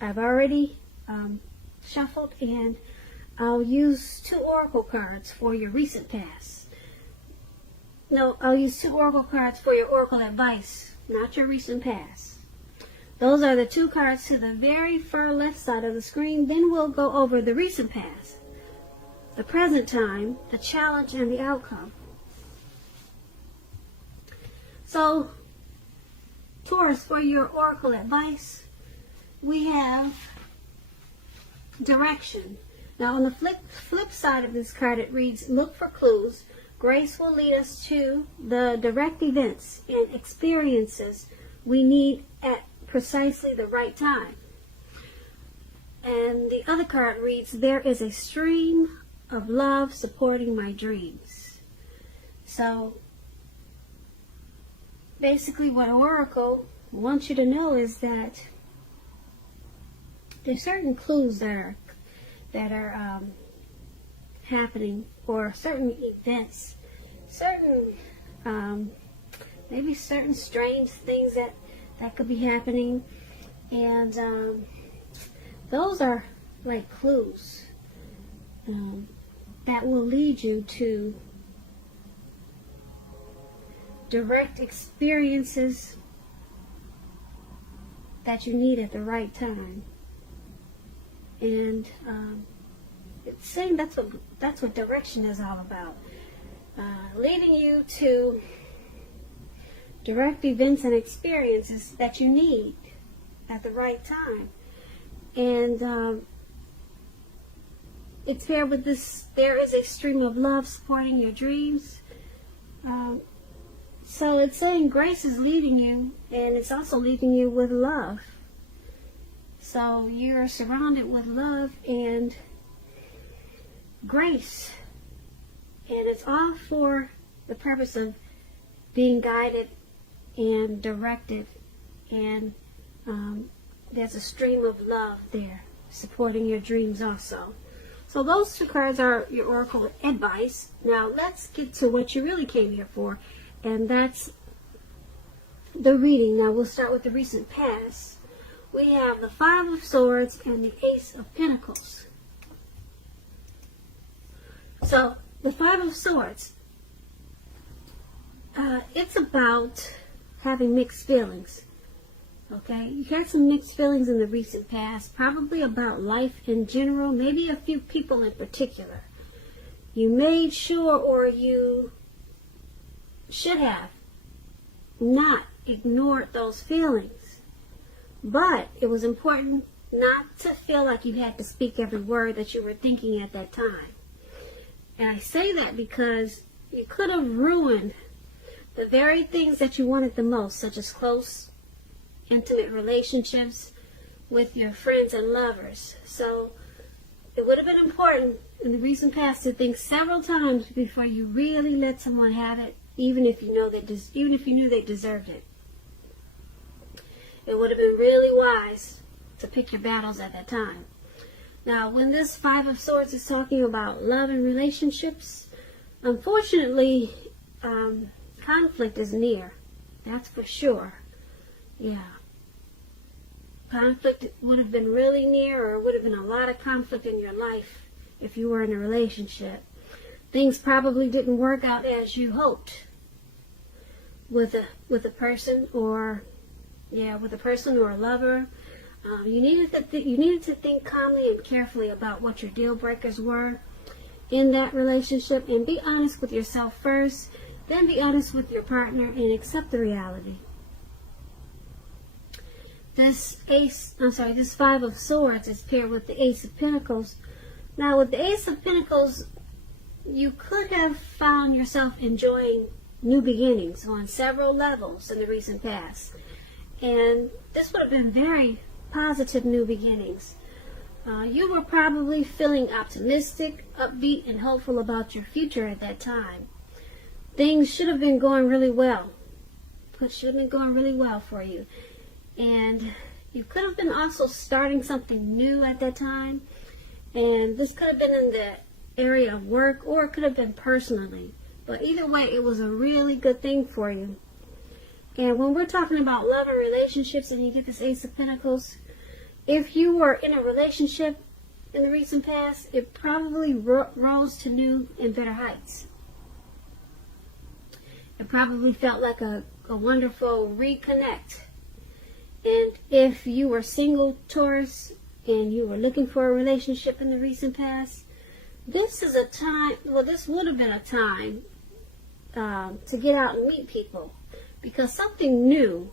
I've already shuffled, and I'll use 2 oracle cards for your recent past. No, I'll use 2 oracle cards for your oracle advice, not your recent past. Those are the 2 cards to the very far left side of the screen. Then we'll go over the recent past, the present time, the challenge, and the outcome. So, Taurus, for your oracle advice, we have direction. Now, on the flip side of this card, it reads, look for clues. Grace will lead us to the direct events and experiences we need at precisely the right time. And the other card reads, there is a stream of love supporting my dreams. So, basically what Oracle wants you to know is that there's certain clues that are happening, or certain events, maybe certain strange things that could be happening, and those are like clues that will lead you to direct experiences that you need at the right time. And it's saying that's what direction is all about, leading you to direct events and experiences that you need at the right time. And it's paired with this, there is a stream of love supporting your dreams. So it's saying grace is leading you, and it's also leading you with love. So you're surrounded with love and grace, and it's all for the purpose of being guided and directed, and there's a stream of love there supporting your dreams also. So those 2 cards are your oracle advice. Now let's get to what you really came here for, and that's the reading. Now we'll start with the recent past. We have the 5 of Swords and the Ace of Pentacles. So the 5 of Swords, it's about having mixed feelings. Okay, you had some mixed feelings in the recent past, probably about life in general, maybe a few people in particular. You made sure, or you should have, not ignored those feelings. But it was important not to feel like you had to speak every word that you were thinking at that time. And I say that because you could have ruined the very things that you wanted the most, such as close, intimate relationships with your friends and lovers. So it would have been important in the recent past to think several times before you really let someone have it, even if you knew they deserved it. It would have been really wise to pick your battles at that time. Now, when this 5 of Swords is talking about love and relationships, unfortunately, conflict is near. That's for sure. Yeah. Conflict would have been really near, or would have been a lot of conflict in your life if you were in a relationship. Things probably didn't work out as you hoped with a person, or a lover. You needed to think calmly and carefully about what your deal breakers were in that relationship, and be honest with yourself first, then be honest with your partner, and accept the reality. This 5 of Swords is paired with the Ace of Pentacles. Now, with the Ace of Pentacles, you could have found yourself enjoying new beginnings on several levels in the recent past. And this would have been very positive new beginnings. You were probably feeling optimistic, upbeat, and hopeful about your future at that time. Things should have been going really well. For you. And you could have been also starting something new at that time. And this could have been in the area of work, or it could have been personally. But either way, it was a really good thing for you. And when we're talking about love and relationships, and you get this Ace of Pentacles, if you were in a relationship in the recent past, it probably rose to new and better heights. It probably felt like a wonderful reconnect. And if you were single, Taurus, and you were looking for a relationship in the recent past, this is a time, well, this would have been a time to get out and meet people, because something new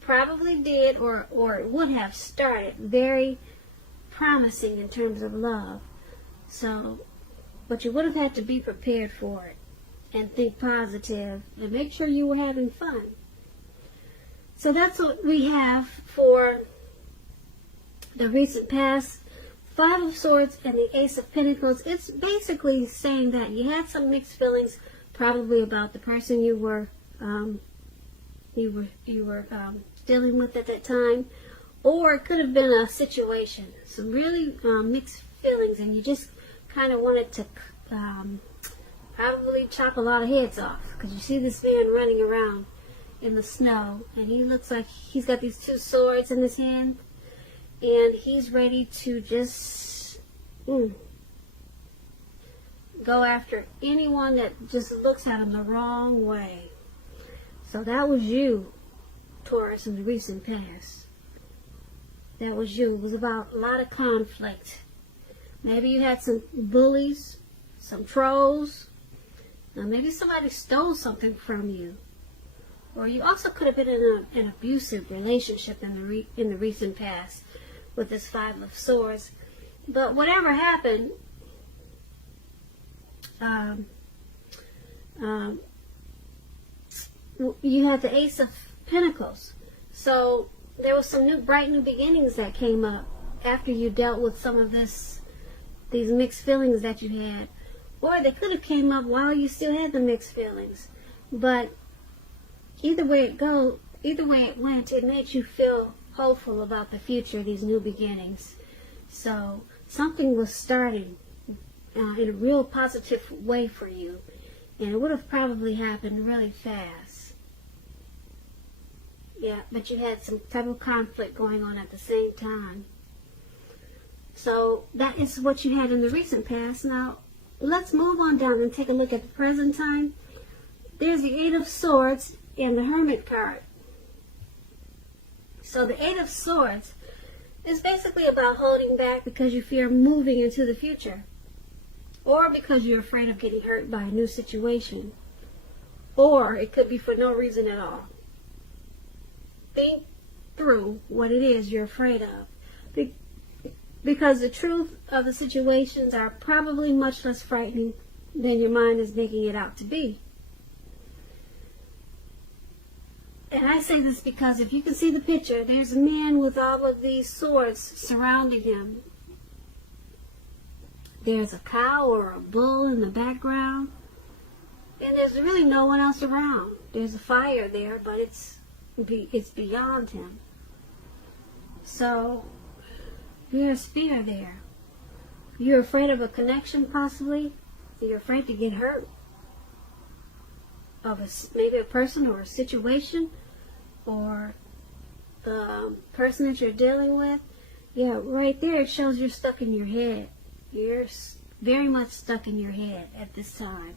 probably did or would have started very promising in terms of love. So, but you would have had to be prepared for it and think positive and make sure you were having fun. So that's what we have for the recent past. Five of Swords and the Ace of Pentacles. It's basically saying that you had some mixed feelings, probably about the person you were dealing with at that time, or it could have been a situation, some really mixed feelings, and you just kind of wanted to probably chop a lot of heads off, because you see this man running around in the snow, and he looks like he's got these two swords in his hand, and he's ready to just go after anyone that just looks at him the wrong way. So that was you, Taurus, in the recent past. That was you. It was about a lot of conflict. Maybe you had some bullies, some trolls. Now maybe somebody stole something from you. Or you also could have been in an abusive relationship in the recent past with this Five of Swords. But whatever happened, you had the Ace of Pentacles. So there was some bright new beginnings that came up after you dealt with some of these mixed feelings that you had. Or they could have came up while you still had the mixed feelings. But either way it went, it made you feel hopeful about the future, these new beginnings. So something was starting in a real positive way for you. And it would have probably happened really fast. Yeah, but you had some type of conflict going on at the same time. So that is what you had in the recent past. Now, let's move on down and take a look at the present time. There's the Eight of Swords and the Hermit card. So the Eight of Swords is basically about holding back because you fear moving into the future. Or because you're afraid of getting hurt by a new situation. Or it could be for no reason at all. Think through what it is you're afraid of. Because the truth of the situations are probably much less frightening than your mind is making it out to be. And I say this because if you can see the picture, there's a man with all of these swords surrounding him. There's a cow or a bull in the background. And there's really no one else around. There's a fire there, but it's beyond him. So there's fear there. You're afraid of a connection, possibly. You're afraid to get hurt. Of maybe a person or a situation, or the person that you're dealing with. Yeah, right there it shows you're stuck in your head. You're very much stuck in your head at this time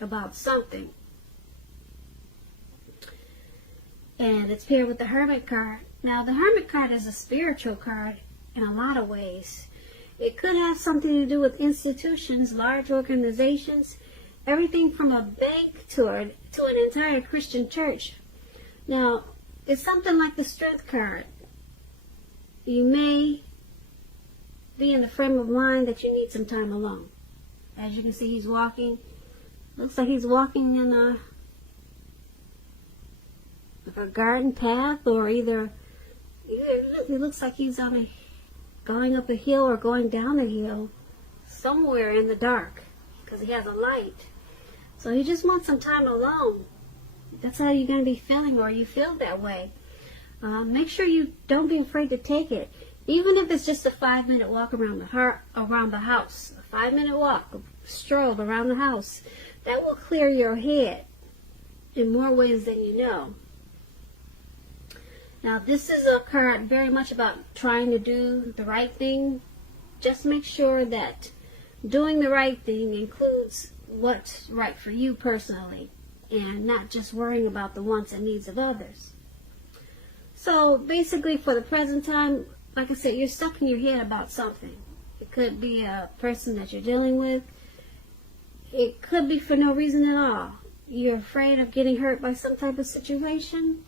about something. And it's paired with the Hermit card. Now the Hermit card is a spiritual card in a lot of ways. It could have something to do with institutions, large organizations, everything from a bank to an entire Christian church. Now, it's something like the Strength card. You may be in the frame of mind that you need some time alone. As you can see, he's walking. Looks like he's walking in a garden path, or either it looks like he's going up a hill or going down a hill somewhere in the dark, because he has a light. So you just want some time alone. That's how you're going to be feeling, or you feel that way. Make sure you don't be afraid to take it. Even if it's just a 5-minute walk around the house. A 5-minute walk, a stroll around the house. That will clear your head in more ways than you know. Now, this is a card very much about trying to do the right thing. Just make sure that doing the right thing includes what's right for you personally, and not just worrying about the wants and needs of others. So basically, for the present time, like I said, you're stuck in your head about something. It could be a person that you're dealing with. It could be for no reason at all. You're afraid of getting hurt by some type of situation.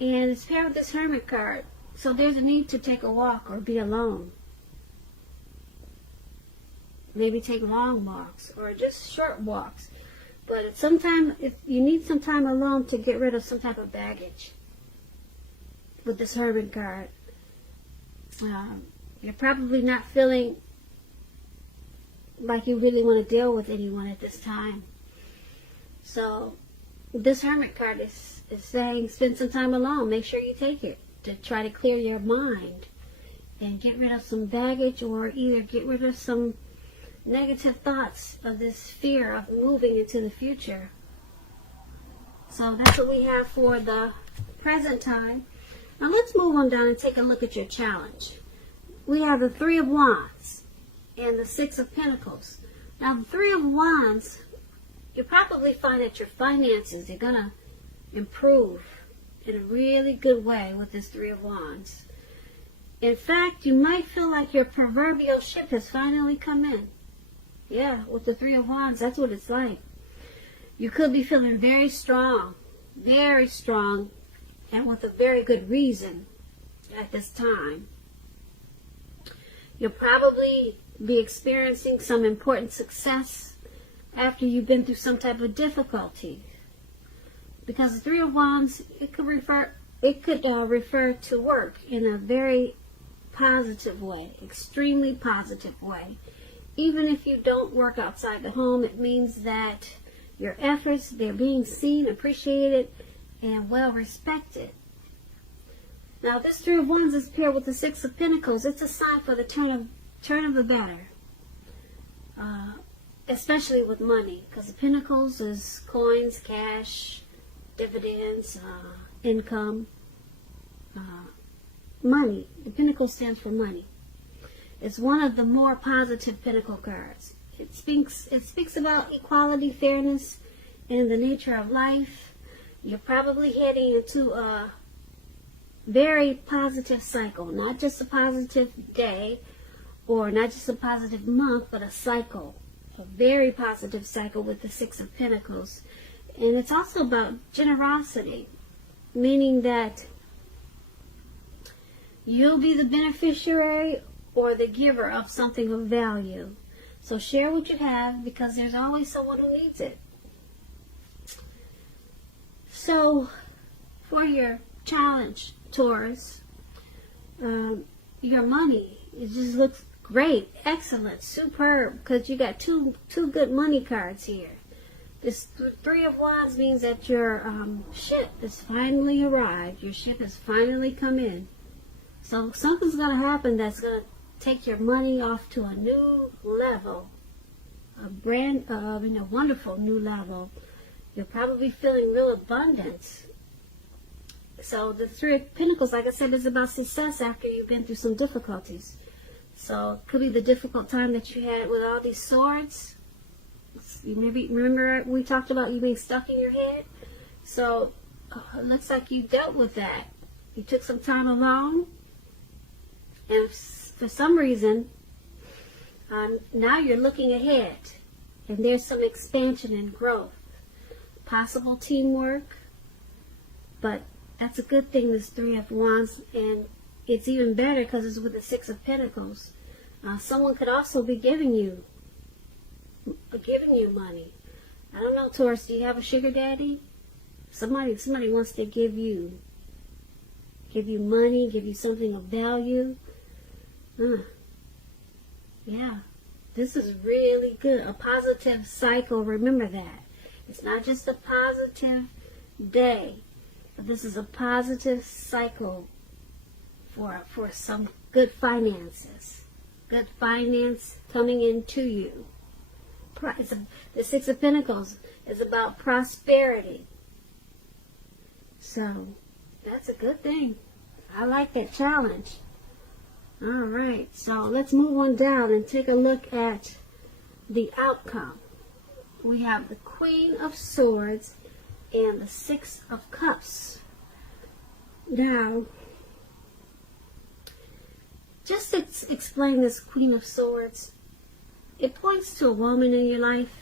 And it's paired with this Hermit card. So there's a need to take a walk or be alone. Maybe take long walks or just short walks. But if you need some time alone to get rid of some type of baggage with this Hermit card. You're probably not feeling like you really want to deal with anyone at this time. So this Hermit card is saying spend some time alone. Make sure you take it to try to clear your mind and get rid of some baggage, or either get rid of some negative thoughts of this fear of moving into the future. So that's what we have for the present time. Now let's move on down and take a look at your challenge. We have the Three of Wands and the Six of Pentacles. Now the Three of Wands, you'll probably find that your finances are going to improve in a really good way with this Three of Wands. In fact, you might feel like your proverbial ship has finally come in. Yeah, with the Three of Wands, that's what it's like. You could be feeling very strong, and with a very good reason at this time. You'll probably be experiencing some important success after you've been through some type of difficulty. Because the Three of Wands, it could refer to work in a very positive way, extremely positive way. Even if you don't work outside the home, it means that your efforts, they're being seen, appreciated, and well respected. Now, this Three of Wands is paired with the Six of Pentacles. It's a sign for the turn of the better, especially with money, because the Pentacles is coins, cash, dividends, income, money. The Pentacle stands for money. It's one of the more positive Pentacle cards. It speaks about equality, fairness, and the nature of life. You're probably heading into a very positive cycle, not just a positive day or not just a positive month, but a cycle, a very positive cycle with the Six of Pentacles. And it's also about generosity, meaning that you'll be the beneficiary or the giver of something of value. So share what you have, because there's always someone who needs it. So for your challenge, Taurus, your money, it just looks great, excellent, superb, because you got two good money cards here. This Three of Wands means that your ship has finally arrived. Your ship has finally come in. So something's going to happen that's going to take your money off to a new level, a wonderful new level. You're probably feeling real abundance. So the Three of Pentacles, like I said, is about success after you've been through some difficulties. So it could be the difficult time that you had with all these swords. You maybe remember we talked about you being stuck in your head. So it looks like you dealt with that. You took some time alone, and for some reason, now you're looking ahead, and there's some expansion and growth, possible teamwork. But that's a good thing, this Three of Wands, and it's even better because it's with the Six of Pentacles. Someone could also be giving you money. I don't know, Taurus, do you have a sugar daddy? Somebody wants to give you money, give you something of value. Yeah, this is really good. A positive cycle. Remember that. It's not just a positive day, but this is a positive cycle for some good finances. Good finance coming into you. The Six of Pentacles is about prosperity. So That's a good thing. I like that challenge. All right, so let's move on down and take a look at the outcome. We have the Queen of Swords and the Six of Cups. Now, just to explain this Queen of Swords, it points to a woman in your life.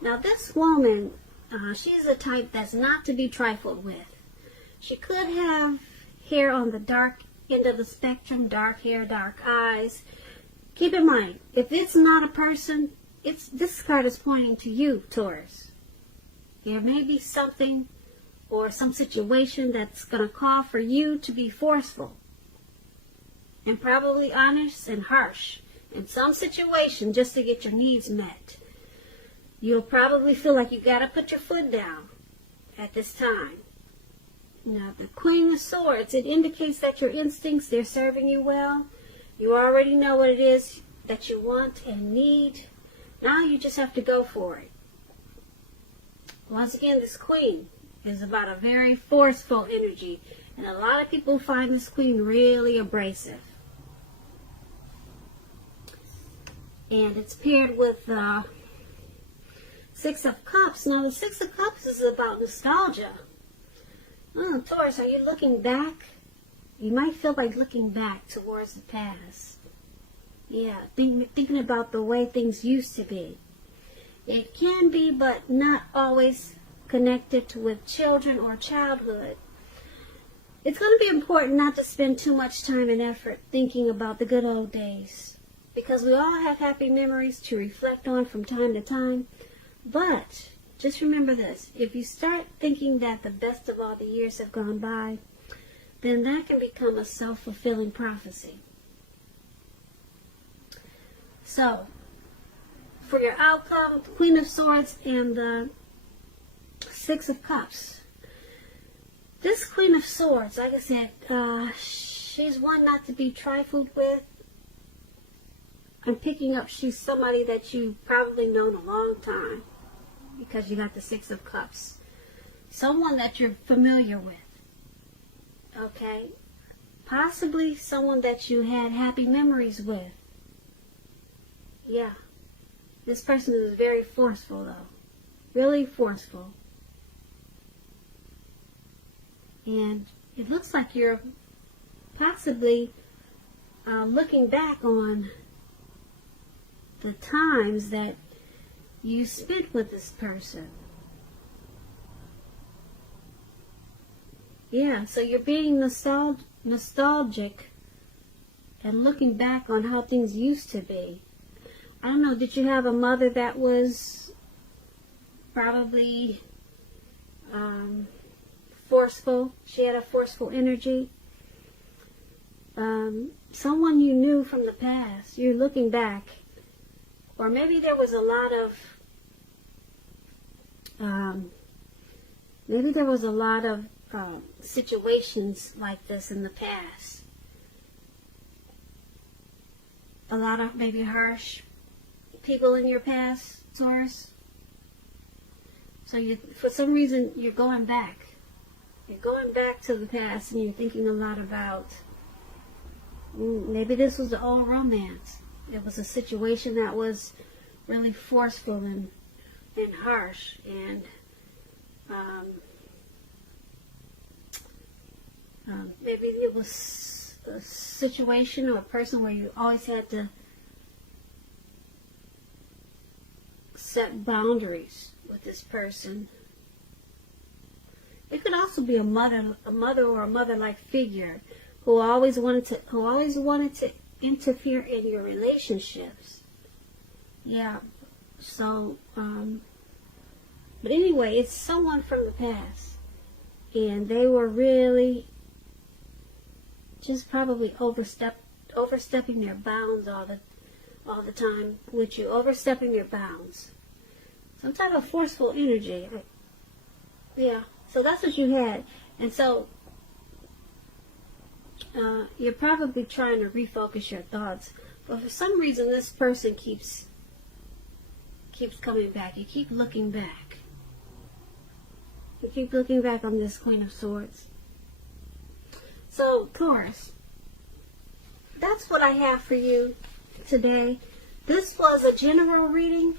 Now, this woman, she's a type that's not to be trifled with. She could have hair on the dark end of the spectrum, dark hair, dark eyes. Keep in mind, if it's not a person, this card is pointing to you, Taurus. There may be something or some situation that's going to call for you to be forceful and probably honest and harsh in some situation just to get your needs met. You'll probably feel like you got to put your foot down at this time. Now, the Queen of Swords, it indicates that your instincts, they're serving you well. You already know what it is that you want and need. Now you just have to go for it. Once again, this Queen is about a very forceful energy. And a lot of people find this Queen really abrasive. And it's paired with the Six of Cups. Now, the Six of Cups is about nostalgia. Oh, Taurus, are you looking back? You might feel like looking back towards the past. Yeah, thinking about the way things used to be. It can be, but not always connected with children or childhood. It's going to be important not to spend too much time and effort thinking about the good old days, because we all have happy memories to reflect on from time to time. But just remember this, if you start thinking that the best of all the years have gone by, then that can become a self-fulfilling prophecy. So, for your outcome, the Queen of Swords and the Six of Cups. This Queen of Swords, like I said, she's one not to be trifled with. I'm picking up she's somebody that you've probably known a long time, because you got the Six of Cups. Someone that you're familiar with. Okay? Possibly someone that you had happy memories with. Yeah. This person is very forceful, though. Really forceful. And it looks like you're possibly looking back on the times that you spent with this person. Yeah, so you're being nostalgic and looking back on how things used to be. I don't know, did you have a mother that was probably forceful? She had a forceful energy. Someone you knew from the past, you're looking back. Or maybe there was a lot of situations like this in the past. A lot of maybe harsh people in your past, Taurus. So for some reason, you're going back. You're going back to the past and you're thinking a lot about, maybe this was the old romance. It was a situation that was really forceful and harsh, and maybe it was a situation or a person where you always had to set boundaries with this person. It could also be a mother or a mother-like figure who always wanted to interfere in your relationships. Yeah. So, but anyway, it's someone from the past, and they were really just probably overstepping their bounds all the time with you, overstepping their bounds. Some type of forceful energy. Yeah. So that's what you had, and so you're probably trying to refocus your thoughts, but for some reason this person keeps coming back. You keep looking back. You keep looking back on this Queen of Swords. So, Taurus, that's what I have for you today. This was a general reading.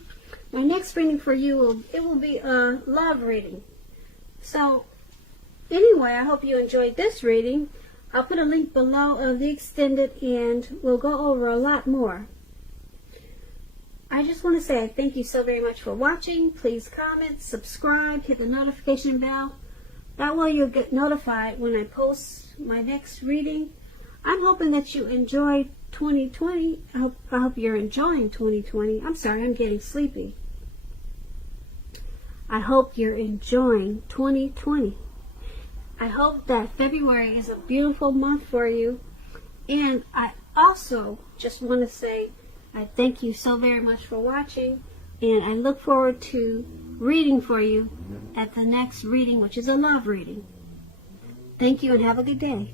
My next reading for you will be a love reading. So, anyway, I hope you enjoyed this reading. I'll put a link below of the extended, and we'll go over a lot more. I just want to say thank you so very much for watching. Please comment, subscribe, hit the notification bell. That way you'll get notified when I post my next reading. I'm hoping that you enjoy 2020. I hope you're enjoying 2020. I'm sorry, I'm getting sleepy. I hope you're enjoying 2020. I hope that February is a beautiful month for you. And I also just want to say I thank you so very much for watching. And I look forward to reading for you at the next reading, which is a love reading. Thank you and have a good day.